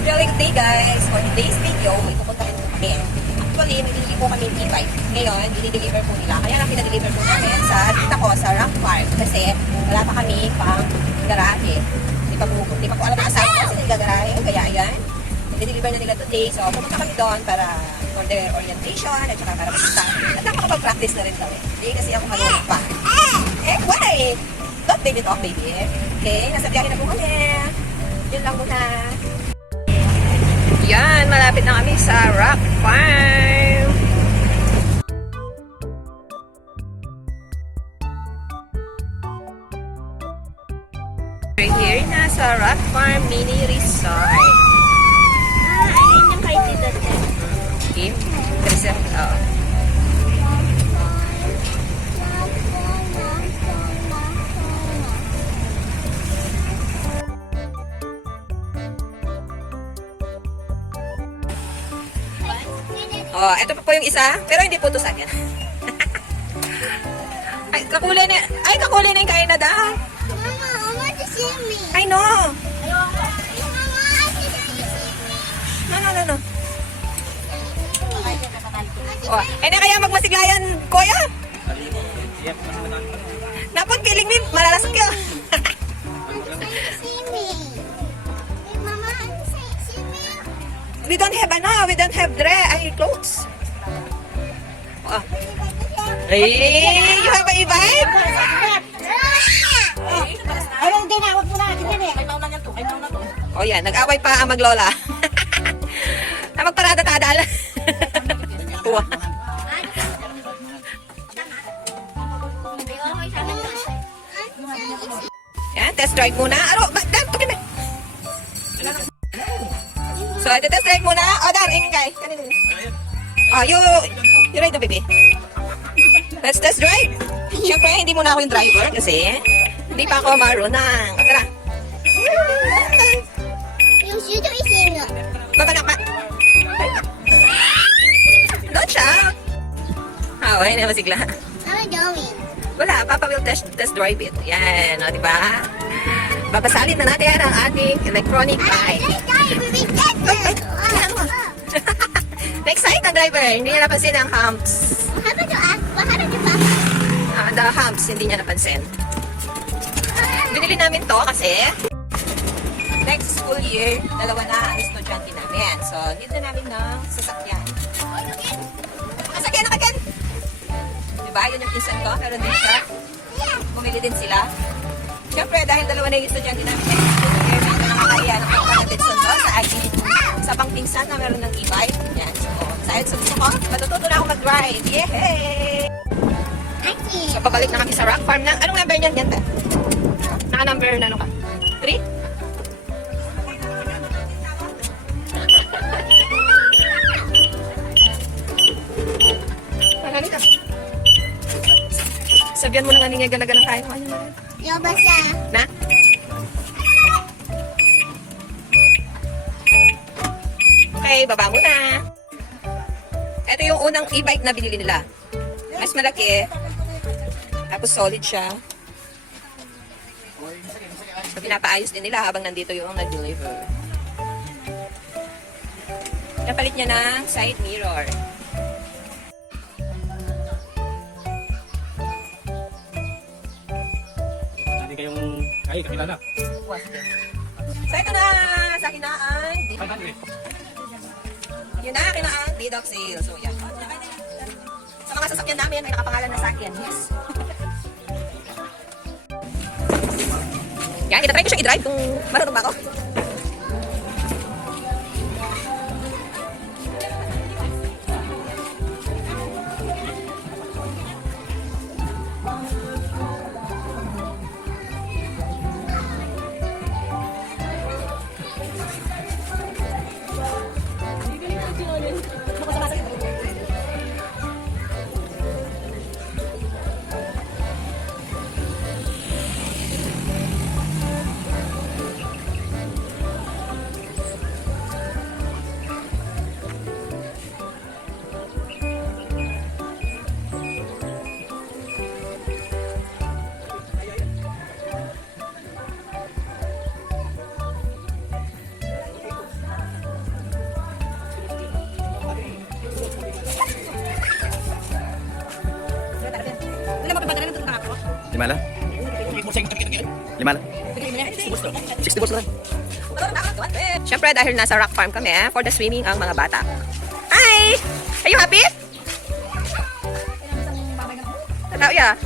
Good day guys! For today's video, ipupunta rin po kami. Actually, may binili po kami e-bike. Ngayon, i-deliver po nila. Kaya lang pinadeliver po namin sa tita ko sa Rock Park. Kasi wala pa kami pang garahe. Di pa po, di pa po alam ang asawa ko kasi gagarahe. Kaya ayan, i-deliver na nila today. So, pupunta kami doon para for their orientation at saka para makita. At nakakapag-practice na rin kami. Hindi kasi ako marunong pa. Eh, why? Don't baby talk, baby. Okay, nasa biyahe na po kami. Yun lang muna. Yan, malapit na kami sa Rock Farm. We're here na sa Rock Farm Mini Resort. Ah, ayun yung kay Tita Ted. Okay? Resort, oh. Oh, ito pa po yung isa, pero hindi po to sa akin. ay, kakulay na, ay, kakulay na yung kain na daw. Mama, I want to see me. I know. Mama, I want to see me. No, no, no, no. Oh, eh na kaya magmasiglayan, kuya? Napag kiling min, malalasok ka. We don't have ano, we don't have dre, ay clothes. Oh. Ay, you have a e-bike? Ay, hindi na. Huwag mo na. Ganyan eh. Oh yan, nag-away pa ang maglola. na magparada-tadal. Tuwa. Yan, test drive muna. Aro, So, ito test drive muna. O, dan, ingin kay. Kanina. Oh, you, you ride the baby. Let's test drive. Siyempre, hindi muna ako yung driver kasi hindi pa ako marunong. O, tara. Yung shooter is in the... Babanak ka. Doon siya. Ah, okay na masigla. I'm going. Wala, Papa will test, test drive it. Yan, o, di ba? Babasalin na natin ang ating electronic bike. Next side ang driver. Hindi niya napansin ang humps. Ah, the humps, hindi niya napansin. Binili namin to kasi next school year, dalawa na ang estudyante namin. So, need na namin ng sasakyan. Sasakyan na! Diba? Yun yung pinsan ko. Meron din siya. Bumili din sila. Siyempre, dahil dalawa na yung estudyante namin medyo nakakaya ng pagkakatid sundo sa aking sa pang pinsan na meron ng e-bike. Yan. So, dahil sa gusto ko, matututo na ako mag-drive. Auntie. So, pabalik na kami sa rock farm na. Anong number niyan? Yan, te? Naka-number na ano ka? Three? Sabihan mo na nga niya ganaga ng kain mo. Ano na? Yung basa. Na? Okay, baba mo na. Ito yung unang e-bike na binili nila. Mas malaki eh. Tapos solid siya. So, pinapaayos din nila habang nandito yung nag-deliver. Napalit niya ng side mirror. Ay kakilala. So, ito na! Sa akin na ang Ay, Yun na, akin na ang Bidoc sale. So, yan. Sa mga sasakyan namin, may nakapangalan na sa akin. Yes. yan, itatry ko siyang i-drive kung marunong ba ako. Lima lang? Lima lang? 60 balls lang. Siyempre, dahil nasa rock farm kami, eh, for the swimming ang mga bata. Hi! Are you happy? Tataw, yeah.